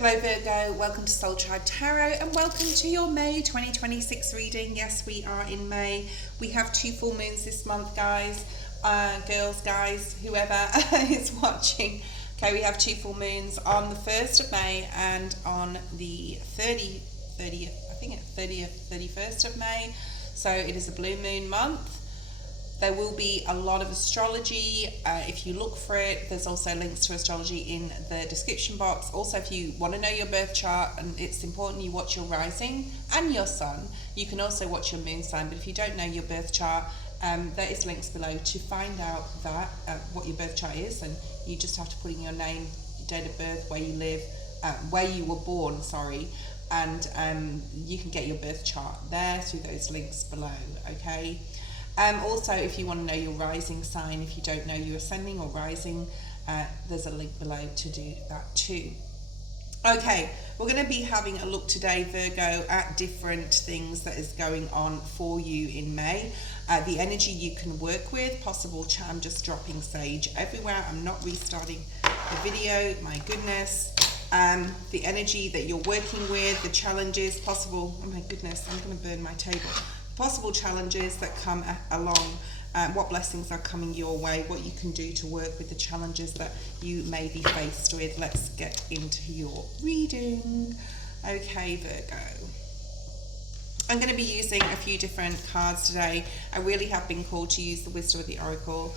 Hello Virgo, welcome to Soul Tribe Tarot and welcome to your May 2026 reading. Yes, we are in May. We have 2 full moons this month, guys, girls, guys, whoever is watching. Okay, we have 2 full moons on the 1st of May and on the 31st of May. So it is a blue moon month. There will be a lot of astrology. If you look for it, there's also links to astrology in the description box. Also, if you want to know your birth chart, and it's important you watch your rising and your sun, you can also watch your moon sign. But if you don't know your birth chart, there is links below to find out that what your birth chart is, and you just have to put in your name, your date of birth, where you live, where you were born, and you can get your birth chart there through those links below, okay? Also, if you want to know your rising sign, if you don't know your ascending or rising, there's a link below to do that too. Okay, we're going to be having a look today, Virgo, at different things that is going on for you in May. The energy you can work with, possible I'm just dropping sage everywhere. I'm not restarting the video, my goodness. The energy that you're working with, the challenges, possible, oh my goodness, I'm going to burn my table. Possible challenges that come along, what blessings are coming your way, what you can do to work with the challenges that you may be faced with. Let's get into your reading. Okay, Virgo. I'm going to be using a few different cards today. I really have been called to use the Wisdom of the Oracle,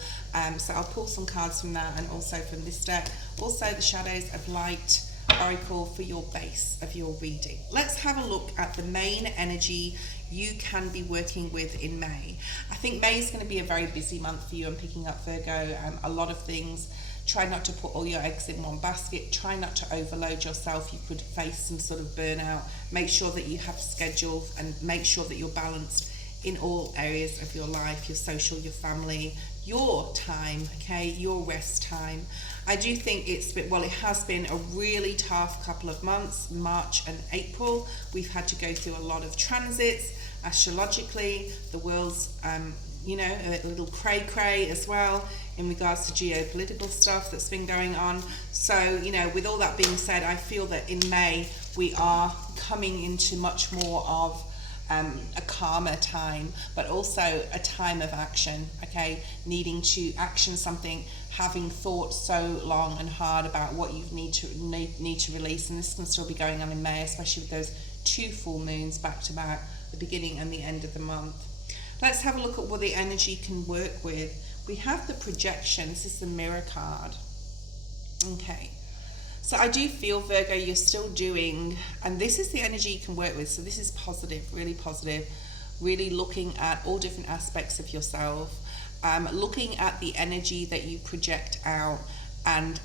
so I'll pull some cards from that and also from this deck. Also the Shadows of Light Oracle for your base of your reading. Let's have a look at the main energy you can be working with in May. I think May is going to be a very busy month for you. I'm picking up, Virgo, a lot of things. Try not to put all your eggs in one basket. Try not to overload yourself. You could face some sort of burnout. Make sure that you have schedules and make sure that you're balanced in all areas of your life, your social, your family, your time, okay, your rest time. I do think it has been a really tough couple of months, March and April. We've had to go through a lot of transits. Astrologically, the world's, a little cray-cray as well in regards to geopolitical stuff that's been going on. So, with all that being said, I feel that in May, we are coming into much more of a calmer time, but also a time of action, okay? Needing to action something, having thought so long and hard about what you need to release, and this can still be going on in May, especially with those 2 full moons back to back, the beginning and the end of the month. Let's have a look at what the energy can work with. We have the projection. This is the Mirror card. Okay. So I do feel, Virgo, you're still doing, and this is the energy you can work with. So this is positive, really looking at all different aspects of yourself, looking at the energy that you project out and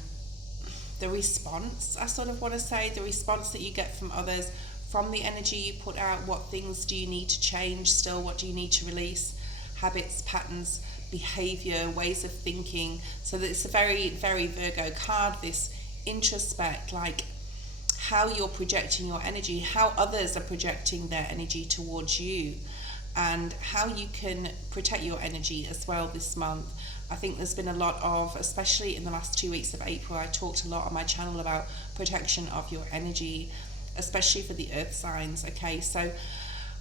the response, I sort of want to say, the response that you get from others, from the energy you put out. What things do you need to change still? What do you need to release? Habits, patterns, behavior, ways of thinking. So that it's a very, very Virgo card, this introspect, like how you're projecting your energy, how others are projecting their energy towards you, and how you can protect your energy as well this month. I think there's been a lot of, especially in the last 2 weeks of April, I talked a lot on my channel about protection of your energy, especially for the earth signs, okay? So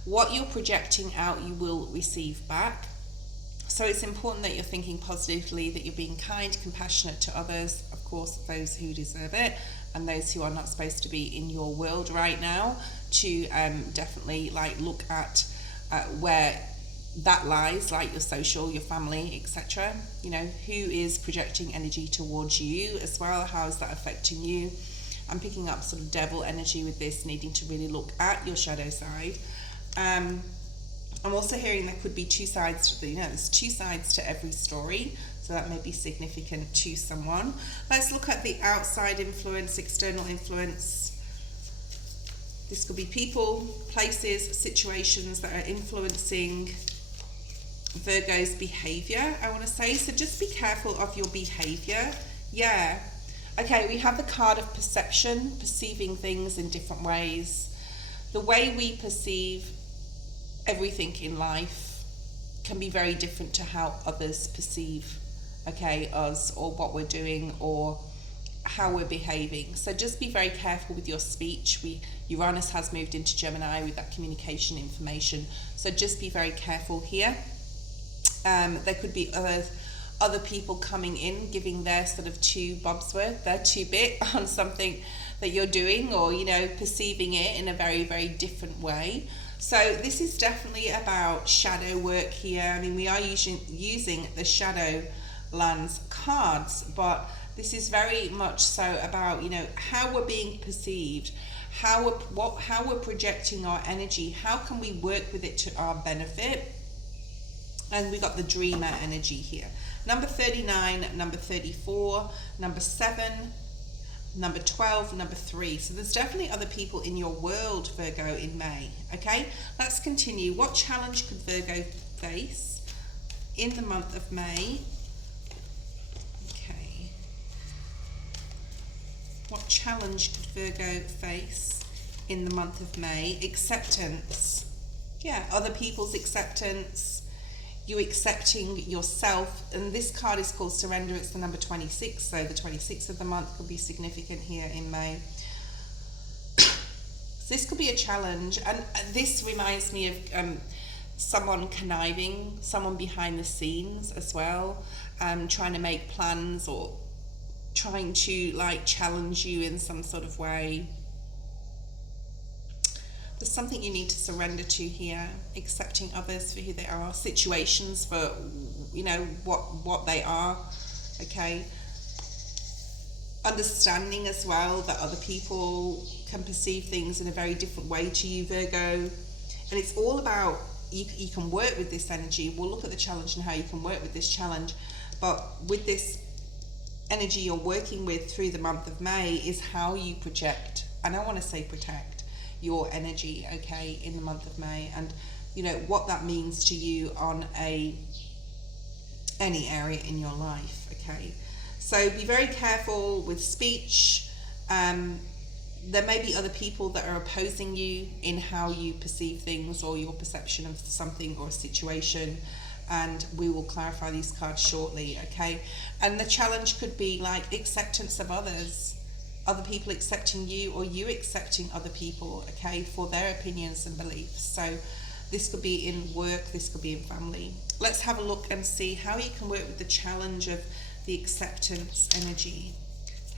what you're projecting out, you will receive back. So it's important that you're thinking positively, that you're being kind, compassionate to others, of course, those who deserve it, and those who are not supposed to be in your world right now, to definitely look at where that lies, like your social, your family, etc. Who is projecting energy towards you as well? How is that affecting you? I'm picking up sort of devil energy with this, needing to really look at your shadow side. I'm also hearing there could be 2 sides to there's 2 sides to every story, so that may be significant to someone. Let's look at the outside influence, external influence. This could be people, places, situations that are influencing Virgo's behavior, I want to say. So just be careful of your behavior. Yeah. Okay, we have the card of perception, perceiving things in different ways. The way we perceive everything in life can be very different to how others perceive, okay, us or what we're doing, or how we're behaving. So just be very careful with your speech. Uranus has moved into Gemini with that communication information. So just be very careful here. There could be other people coming in, giving their sort of two bobs worth, their two bit on something that you're doing, or, you know, perceiving it in a very, very different way. So this is definitely about shadow work here. I mean, we are using the shadow lands cards, but this is very much so about, you know, how we're being perceived, how we're projecting our energy, how can we work with it to our benefit. And we got the dreamer energy here. Number 39, number 34, number 7, number 12, number 3. So there's definitely other people in your world, Virgo, in May. Okay, let's continue. What challenge could Virgo face in the month of May? Okay. What challenge could Virgo face in the month of May? Acceptance. Yeah, other people's acceptance. You accepting yourself, and this card is called Surrender. It's the number 26, so the 26th of the month could be significant here in May. So this could be a challenge, and this reminds me of someone conniving, someone behind the scenes as well, trying to make plans or trying to like challenge you in some sort of way. There's something you need to surrender to here, accepting others for who they are, situations for, you know, what they are, okay? Understanding as well that other people can perceive things in a very different way to you, Virgo. And it's all about, you can work with this energy. We'll look at the challenge and how you can work with this challenge. But with this energy you're working with through the month of May is how you project, and I want to say protect, your energy, okay, in the month of May, and you know what that means to you on any area in your life, okay? So be very careful with speech. There may be other people that are opposing you in how you perceive things or your perception of something or a situation, and we will clarify these cards shortly, okay? And the challenge could be like acceptance of others, other people accepting you, or you accepting other people, okay, for their opinions and beliefs. So this could be in work, this could be in family. Let's have a look and see how you can work with the challenge of the acceptance energy.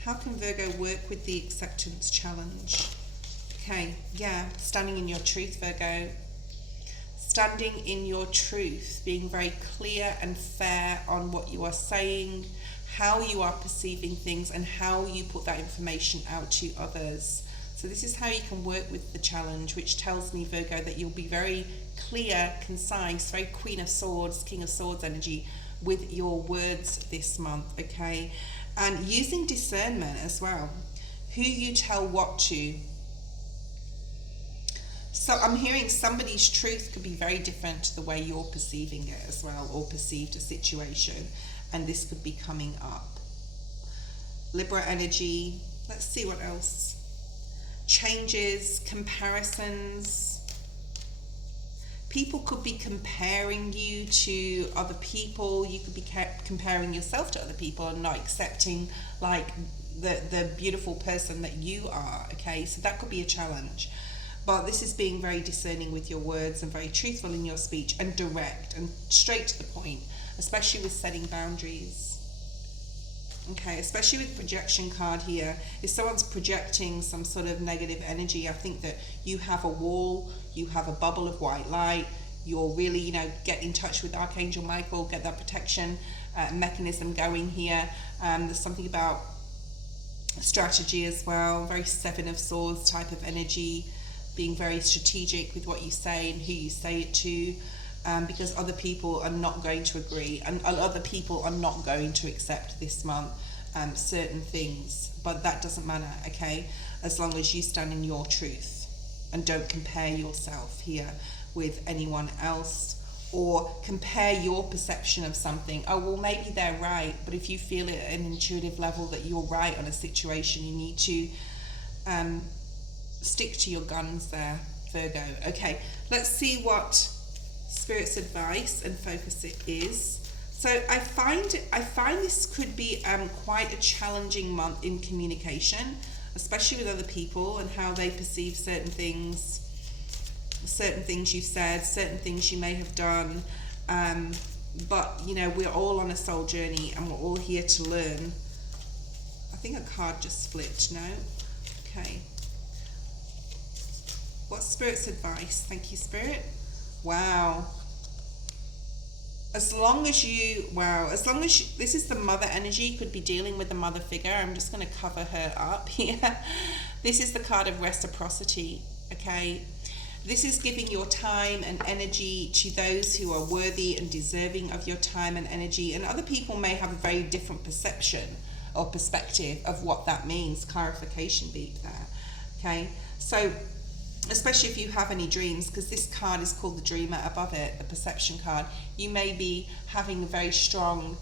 How can Virgo work with the acceptance challenge? Okay, yeah, standing in your truth, Virgo. Standing in your truth, being very clear and fair on what you are saying, how you are perceiving things, and how you put that information out to others. So this is how you can work with the challenge, which tells me, Virgo, that you'll be very clear, concise, very Queen of Swords, King of Swords energy with your words this month, okay? And using discernment as well, who you tell what to. So I'm hearing somebody's truth could be very different to the way you're perceiving it as well, or perceived a situation. And this could be coming up. Libra energy. Let's see what else. Changes, comparisons. People could be comparing you to other people. You could be comparing yourself to other people and not accepting like the beautiful person that you are, okay? So that could be a challenge. But this is being very discerning with your words and very truthful in your speech and direct and straight to the point, especially with setting boundaries. Okay, especially with projection card here. If someone's projecting some sort of negative energy, I think that you have a wall, you have a bubble of white light, you're really, you know, get in touch with Archangel Michael, get that protection mechanism going here. There's something about strategy as well, very Seven of Swords type of energy, being very strategic with what you say and who you say it to. Because other people are not going to agree, and other people are not going to accept this month certain things, but that doesn't matter, okay, as long as you stand in your truth and don't compare yourself here with anyone else, or compare your perception of something. Oh, well, maybe they're right, but if you feel at an intuitive level that you're right on a situation, you need to stick to your guns there, Virgo. Okay, let's see what Spirit's advice and focus it is So I find this could be quite a challenging month in communication, especially with other people and how they perceive certain things you've said, certain things you may have done. But you know, we're all on a soul journey and we're all here to learn. I think a card just flipped. No? Okay. What's Spirit's advice? Thank you, Spirit. Wow. As long as this is the mother energy, could be dealing with the mother figure. I'm just going to cover her up here. This is the card of reciprocity, okay? This is giving your time and energy to those who are worthy and deserving of your time and energy. And other people may have a very different perception or perspective of what that means. Clarification beat there, okay? So, especially if you have any dreams, because this card is called the Dreamer above it, the perception card. You may be having a very strong,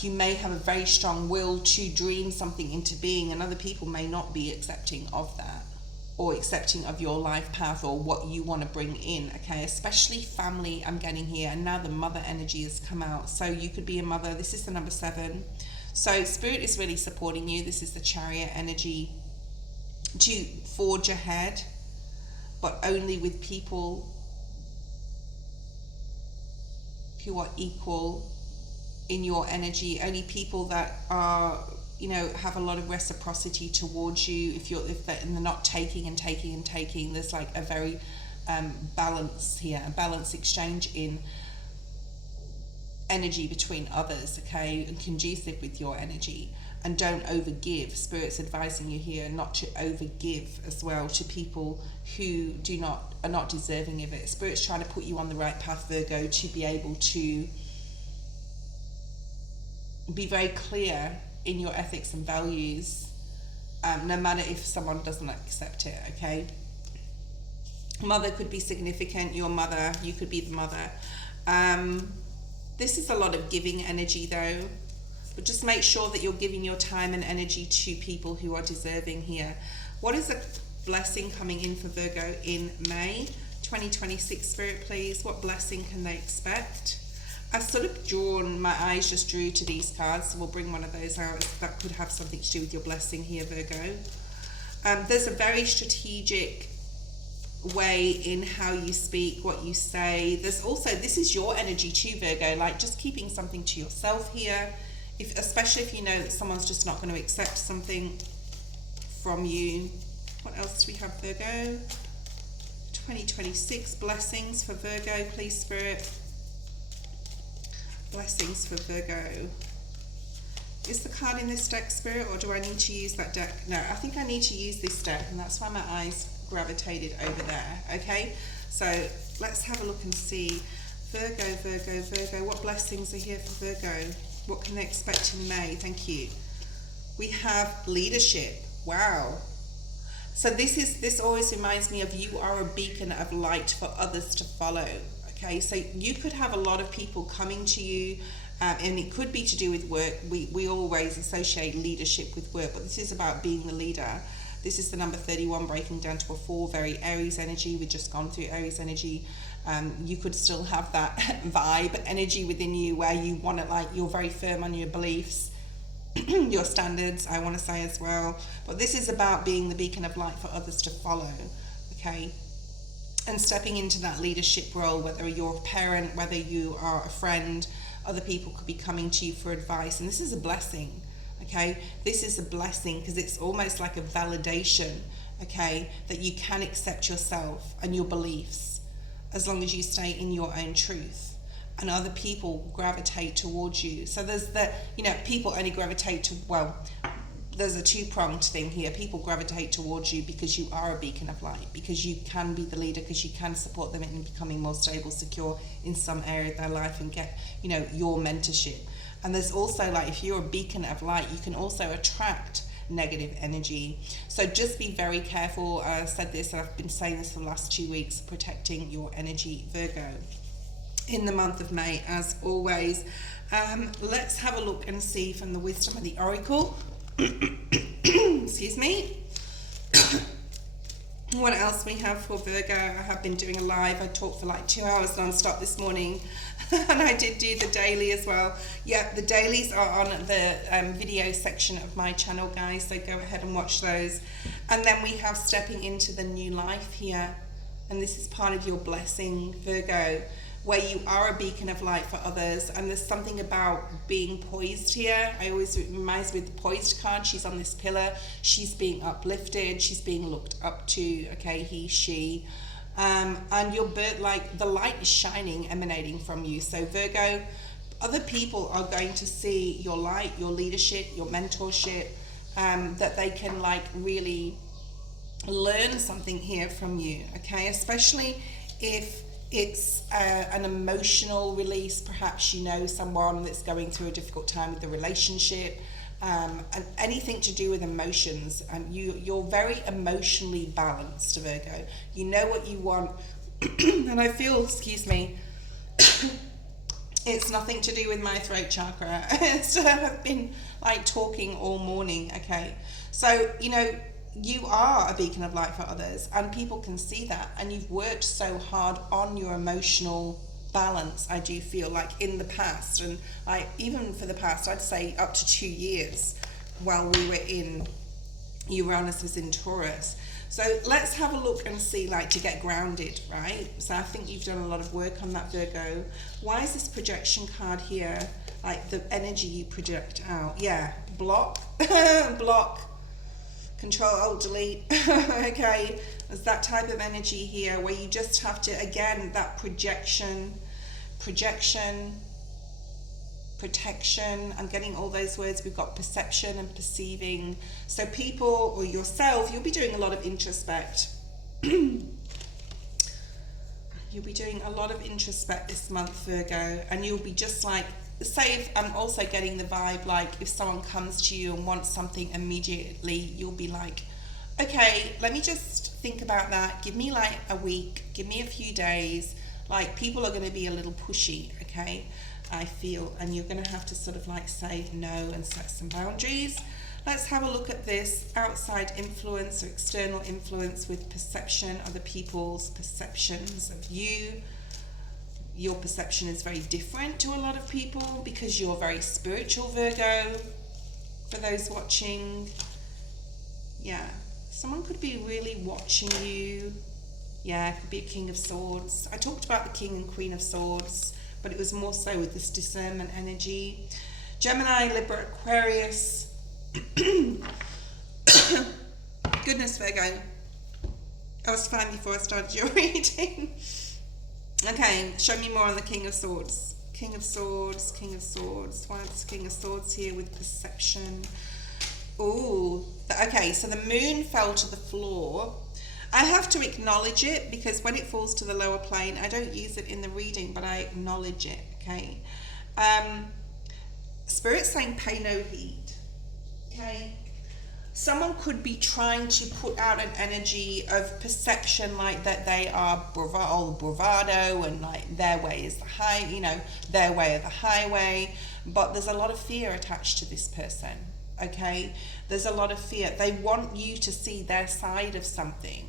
you may have a very strong will to dream something into being, and other people may not be accepting of that, or accepting of your life path or what you want to bring in, okay? Especially family, I'm getting here, and now the mother energy has come out. So you could be a mother. This is the number 7. So Spirit is really supporting you. This is the Chariot energy, to forge ahead, but only with people who are equal in your energy, only people that are, you know, have a lot of reciprocity towards you. If they're not taking and taking and taking, there's like a very balance here, a balanced exchange in energy between others, okay, and conducive with your energy. And don't overgive. Spirit's advising you here not to overgive as well to people who are not deserving of it. Spirit's trying to put you on the right path, Virgo, to be able to be very clear in your ethics and values, no matter if someone doesn't accept it, okay? Mother could be significant. Your mother, you could be the mother. This is a lot of giving energy though. But just make sure that you're giving your time and energy to people who are deserving here. What is a blessing coming in for Virgo in May 2026, Spirit, please? What blessing can they expect? I've sort of my eyes just drew to these cards, so we'll bring one of those out. That could have something to do with your blessing here, Virgo. There's a very strategic way in how you speak, what you say. There's also, this is your energy too, Virgo, like just keeping something to yourself here. Especially if you know that someone's just not going to accept something from you. What else do we have, Virgo? 2026 blessings for Virgo, please, Spirit. Blessings for Virgo. Is the card in this deck, Spirit, or do I need to use that deck? No, I think I need to use this deck, and that's why my eyes gravitated over there, okay? So let's have a look and see. Virgo, what blessings are here for Virgo? What can they expect in May? Thank you. We have leadership. Wow. So this always reminds me of you are a beacon of light for others to follow. Okay, so you could have a lot of people coming to you, and it could be to do with work. We always associate leadership with work, but this is about being the leader. This is the number 31 breaking down to a 4, very Aries energy. We've just gone through Aries energy. You could still have that vibe energy within you where you want to, like, you're very firm on your beliefs, your standards, I want to say as well. But this is about being the beacon of light for others to follow, okay? And stepping into that leadership role, whether you're a parent, whether you are a friend, other people could be coming to you for advice. And this is a blessing, okay? This is a blessing because it's almost like a validation, okay, that you can accept yourself and your beliefs, as long as you stay in your own truth, and other people gravitate towards you. So there's people only gravitate to, there's a two-pronged thing here. People gravitate towards you because you are a beacon of light, because you can be the leader, because you can support them in becoming more stable, secure in some area of their life and get, your mentorship. And there's also, like, if you're a beacon of light, you can also attract negative energy. So just be very careful. I said this, and I've been saying this for the last 2 weeks, protecting your energy, Virgo, in the month of May, as always. Let's have a look and see from the wisdom of the Oracle. Excuse me. What else we have for Virgo? I have been doing a live. I talked for like 2 hours non-stop this morning And I did do the daily as well. Yeah, the dailies are on the video section of my channel, guys, so go ahead and watch those. And then we have stepping into the new life here, and this is part of your blessing, Virgo, where you are a beacon of light for others. And there's something about being poised here. It reminds me of the poised card. She's on this pillar, she's being uplifted, she's being looked up to, okay, he, she. And your bird, like the light is shining, emanating from you. So Virgo, other people are going to see your light, your leadership, your mentorship, that they can like really learn something here from you, okay? Especially if it's an emotional release. Perhaps you know someone that's going through a difficult time with the relationship, and anything to do with emotions. You're very emotionally balanced, Virgo. You know what you want. And I feel, excuse me, it's nothing to do with my throat chakra. I've been like talking all morning, okay? So, you know, you are a beacon of light for others, and people can see that, and you've worked so hard on your emotional balance, I do feel like, in the past. And even for the past, I'd say up to 2 years, while we were in Uranus was in Taurus. So let's have a look and see, like, to get grounded, right? So I think you've done a lot of work on that, Virgo. Why is this projection card here, like the energy you project out? Yeah, block, block, Control, Alt, Delete. Okay, there's that type of energy here where you just have to, again, that projection, protection. I'm getting all those words. We've got perception and perceiving. So people, or yourself, you'll be doing a lot of introspect. You'll be doing a lot of introspect this month, Virgo, and you'll be just like, say, if I'm also getting the vibe, like if someone comes to you and wants something immediately, you'll be like, okay, let me just think about that. Give me like a week, give me a few days. Like, people are going to be a little pushy, okay, I feel, and you're going to have to sort of like say no and set some boundaries. Let's have a look at this outside influence or external influence with perception, other people's perceptions of you. Your perception is very different to a lot of people because you're very spiritual, Virgo. For those watching, yeah, someone could be really watching you. Yeah, it could be a King of Swords. I talked about the King and Queen of Swords, but it was more so with this discernment energy. Gemini, Libra, Aquarius. Goodness, Virgo. I was fine before I started your reading. Okay, show me more on the King of Swords. King of Swords, King of Swords. Why is King of Swords here with perception? Ooh, okay, so the moon fell to the floor. I have to acknowledge it because when it falls to the lower plane, I don't use it in the reading, but I acknowledge it, okay? Spirit's saying pay no heed, okay? Someone could be trying to put out an energy of perception, like that they are bravado and like their way is the their way of the highway, but there's a lot of fear attached to this person, okay? There's a lot of fear. They want you to see their side of something.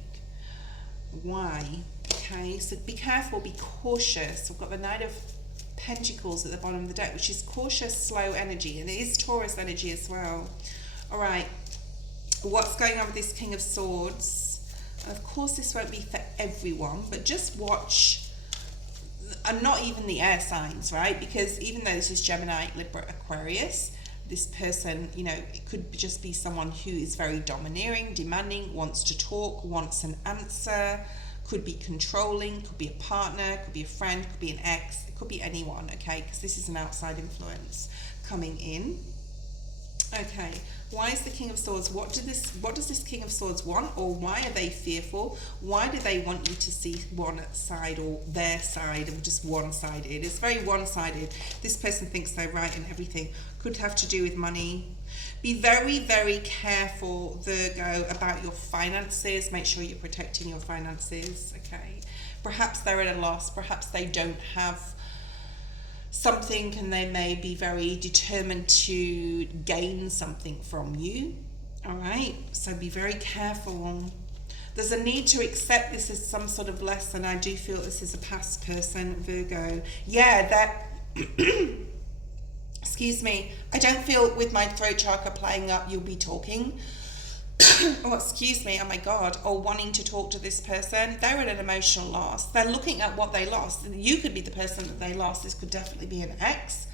Why? Okay, so be careful, be cautious. We've got the Knight of Pentacles at the bottom of the deck, which is cautious, slow energy, and it is Taurus energy as well. All right. What's going on with this King of Swords? Of course, this won't be for everyone, but just watch, and not even the air signs, right? Because even though this is Gemini, Libra, Aquarius, this person, you know, it could just be someone who is very domineering, demanding, wants to talk, wants an answer, could be controlling, could be a partner, could be a friend, could be an ex, it could be anyone, okay? Because this is an outside influence coming in. Okay, why is the King of Swords? What does this King of Swords want, or why are they fearful? Why do they want you to see one side or their side, or just one-sided? It's very one-sided. This person thinks they're right in everything. Could have to do with money. Be very, very careful, Virgo, about your finances. Make sure you're protecting your finances, okay? Perhaps they're at a loss. Perhaps they don't have something, and they may be very determined to gain something from you. All right, so be very careful. There's a need to accept this as some sort of lesson. I do feel this is a past person, Virgo. Yeah, that, excuse me, I don't feel with my throat chakra playing up, you'll be talking. Oh, excuse me, oh my God, or wanting to talk to this person. They're at an emotional loss. They're looking at what they lost. You could be the person that they lost. This could definitely be an ex.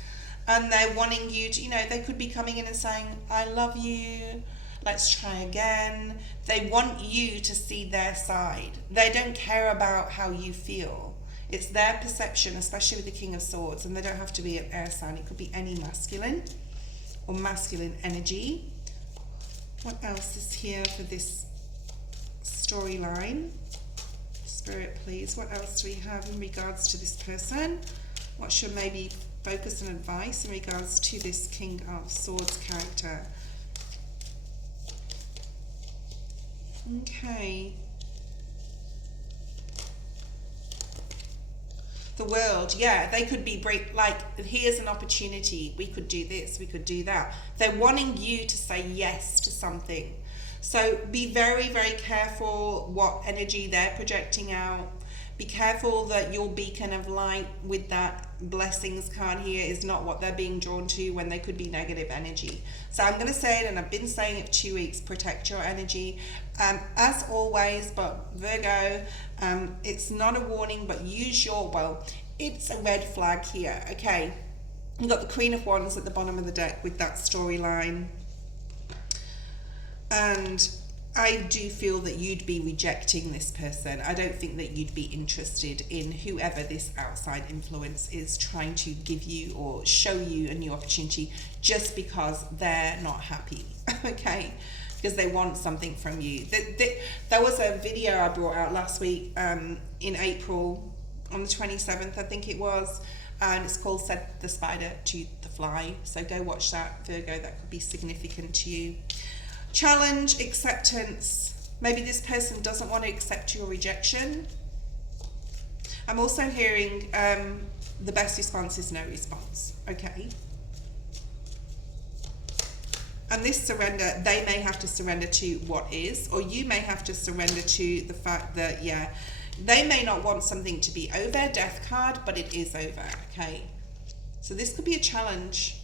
And they're wanting you to, you know, they could be coming in and saying, I love you, let's try again. They want you to see their side. They don't care about how you feel. It's their perception, especially with the King of Swords, and they don't have to be an air sign. It could be any masculine or masculine energy. What else is here for this storyline? Spirit, please. What else do we have in regards to this person? What should maybe focus and advice in regards to this King of Swords character? Okay. The world, yeah, they could be like, here's an opportunity, we could do this, we could do that. They're wanting you to say yes to something. So be very, very careful what energy they're projecting out. Be careful that your beacon of light with that blessings card here is not what they're being drawn to when they could be negative energy. So I'm going to say it, and I've been saying it 2 weeks, protect your energy. As always, but Virgo, it's not a warning, but use your, well, it's a red flag here, okay? You've got the Queen of Wands at the bottom of the deck with that storyline. And I do feel that you'd be rejecting this person. I don't think that you'd be interested in whoever this outside influence is trying to give you or show you a new opportunity just because they're not happy, okay? Because they want something from you. There was a video I brought out last week in April, on the 27th, I think it was, and it's called Said the Spider to the Fly. So go watch that, Virgo. That could be significant to you. Challenge, acceptance. Maybe this person doesn't want to accept your rejection. I'm also hearing the best response is no response, okay? And this surrender, they may have to surrender to what is, or you may have to surrender to the fact that, yeah, they may not want something to be over, death card, but it is over, okay? So this could be a challenge.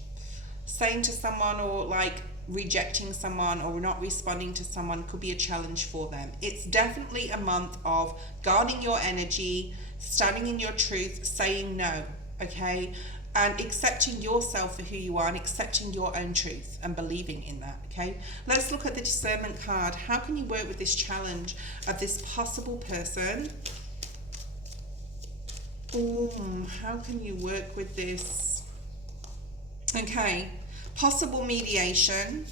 Saying to someone, or like rejecting someone or not responding to someone, could be a challenge for them. It's definitely a month of guarding your energy, standing in your truth, saying no, okay? And accepting yourself for who you are and accepting your own truth and believing in that, okay? Let's look at the discernment card. How can you work with this challenge of this possible person? How can you work with this? Okay, possible mediation,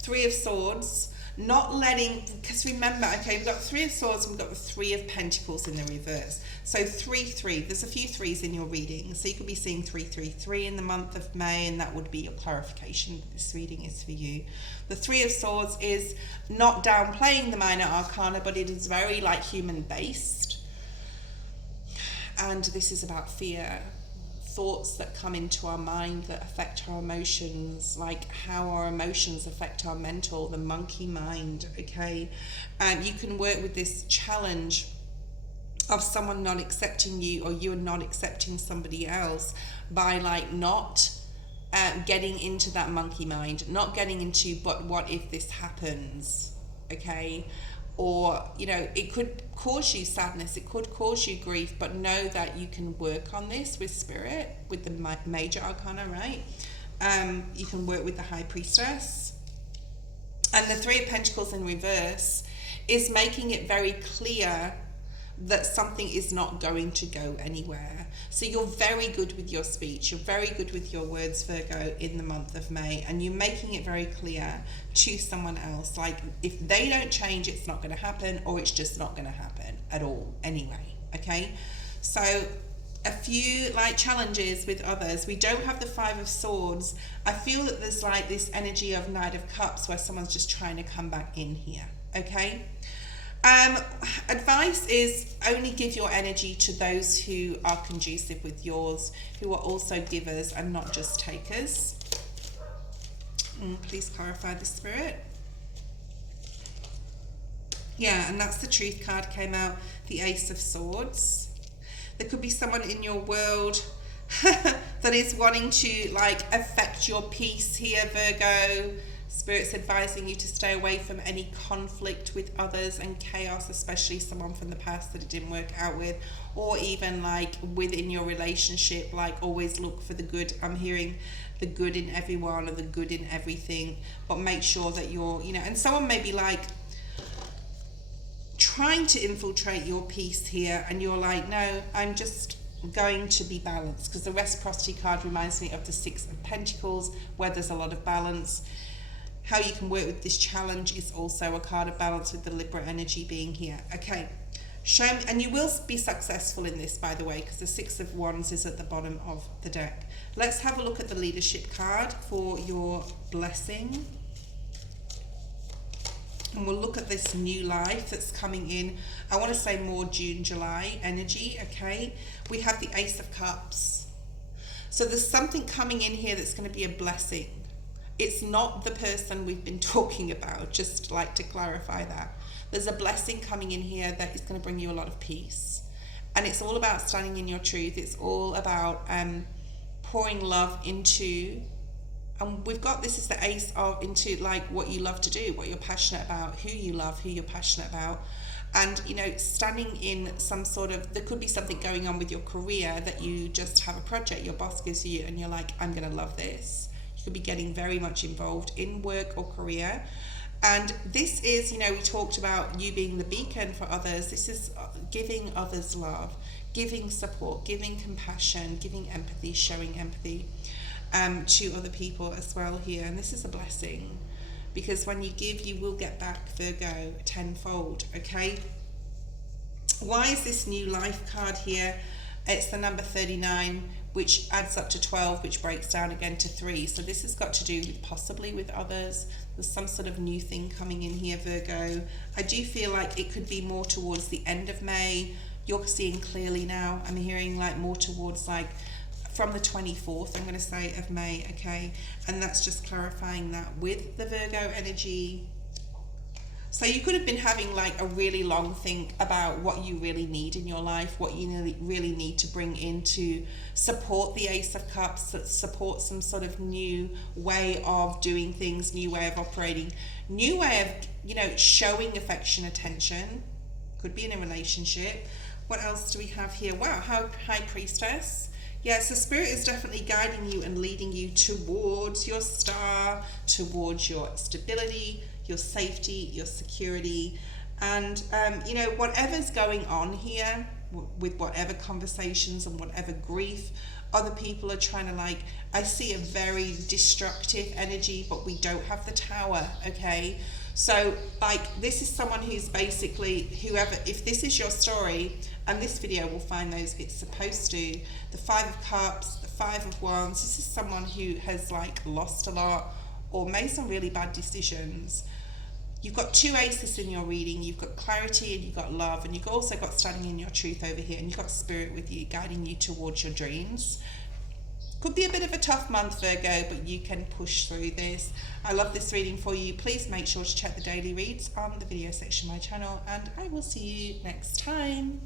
Three of Swords, not letting, because remember, okay, we've got Three of Swords and we've got the Three of Pentacles in the reverse. So 3-3, there's a few threes in your reading. So you could be seeing 3-3-3 in the month of May, and that would be your clarification that this reading is for you. The Three of Swords is not downplaying the minor arcana, but it is very like human based. And this is about fear. Thoughts that come into our mind that affect our emotions, like how our emotions affect our mental, the monkey mind, okay? And you can work with this challenge of someone not accepting you, or you are not accepting somebody else, by like not getting into that monkey mind, not getting into, but what if this happens, okay? Or, you know, it could cause you sadness, it could cause you grief, but know that you can work on this with spirit, with the major arcana, right? You can work with the High Priestess. And the Three of Pentacles in reverse is making it very clear that something is not going to go anywhere. So you're very good with your speech, you're very good with your words, Virgo, in the month of May, and you're making it very clear to someone else, like if they don't change, it's not going to happen, or it's just not going to happen at all anyway, okay? So a few like challenges with others. We don't have the Five of Swords. I feel that there's like this energy of Knight of Cups where someone's just trying to come back in here, okay? Advice is only give your energy to those who are conducive with yours, who are also givers and not just takers. Please clarify the spirit. Yeah, and that's the Truth card came out, the Ace of Swords. There could be someone in your world that is wanting to like affect your peace here, Virgo. Spirit's advising you to stay away from any conflict with others and chaos, especially someone from the past that it didn't work out with, or even like within your relationship, like always look for the good. I'm hearing the good in everyone or the good in everything, but make sure that you're, you know, and someone may be like trying to infiltrate your peace here, and you're like, no, I'm just going to be balanced, because the reciprocity card reminds me of the Six of Pentacles, where there's a lot of balance. How you can work with this challenge is also a card of balance, with the Libra energy being here. Okay, show me, and you will be successful in this, by the way, because the Six of Wands is at the bottom of the deck. Let's have a look at the leadership card for your blessing. And we'll look at this new life that's coming in. I want to say more June, July energy, okay? We have the Ace of Cups. So there's something coming in here that's going to be a blessing. It's not the person we've been talking about, just like to clarify that. There's a blessing coming in here that is going to bring you a lot of peace. And it's all about standing in your truth. It's all about pouring love into, and we've got, this is the Ace of, into like what you love to do, what you're passionate about, who you love, who you're passionate about. And, you know, standing in some sort of, there could be something going on with your career that you just have a project your boss gives you and you're like, I'm going to love this. You could be getting very much involved in work or career. And this is, you know, we talked about you being the beacon for others. This is giving others love, giving support, giving compassion, giving empathy, showing empathy to other people as well here. And this is a blessing, because when you give, you will get back, Virgo, tenfold, okay? Why is this new life card here? It's the number 39, which adds up to 12, which breaks down again to 3. So this has got to do with possibly with others. There's some sort of new thing coming in here, Virgo. I do feel like it could be more towards the end of May. You're seeing clearly now. I'm hearing like more towards like from the 24th, I'm going to say, of May, okay? And that's just clarifying that with the Virgo energy. So you could have been having like a really long think about what you really need in your life, what you really need to bring in to support the Ace of Cups, that support some sort of new way of doing things, new way of operating, new way of, you know, showing affection, attention. Could be in a relationship. What else do we have here? Wow, High Priestess. Yes, the Spirit is definitely guiding you and leading you towards your star, towards your stability, your safety, your security. And, you know, whatever's going on here, with whatever conversations and whatever grief, other people are trying to, like, I see a very destructive energy, but we don't have the Tower, okay? So, like, this is someone who's basically, whoever, if this is your story, and this video will find those it's supposed to, the Five of Cups, the Five of Wands, this is someone who has, like, lost a lot or made some really bad decisions. You've got two aces in your reading. You've got clarity and you've got love, and you've also got standing in your truth over here, and you've got Spirit with you, guiding you towards your dreams. Could be a bit of a tough month, Virgo, but you can push through this. I love this reading for you. Please make sure to check the daily reads on the video section of my channel, and I will see you next time.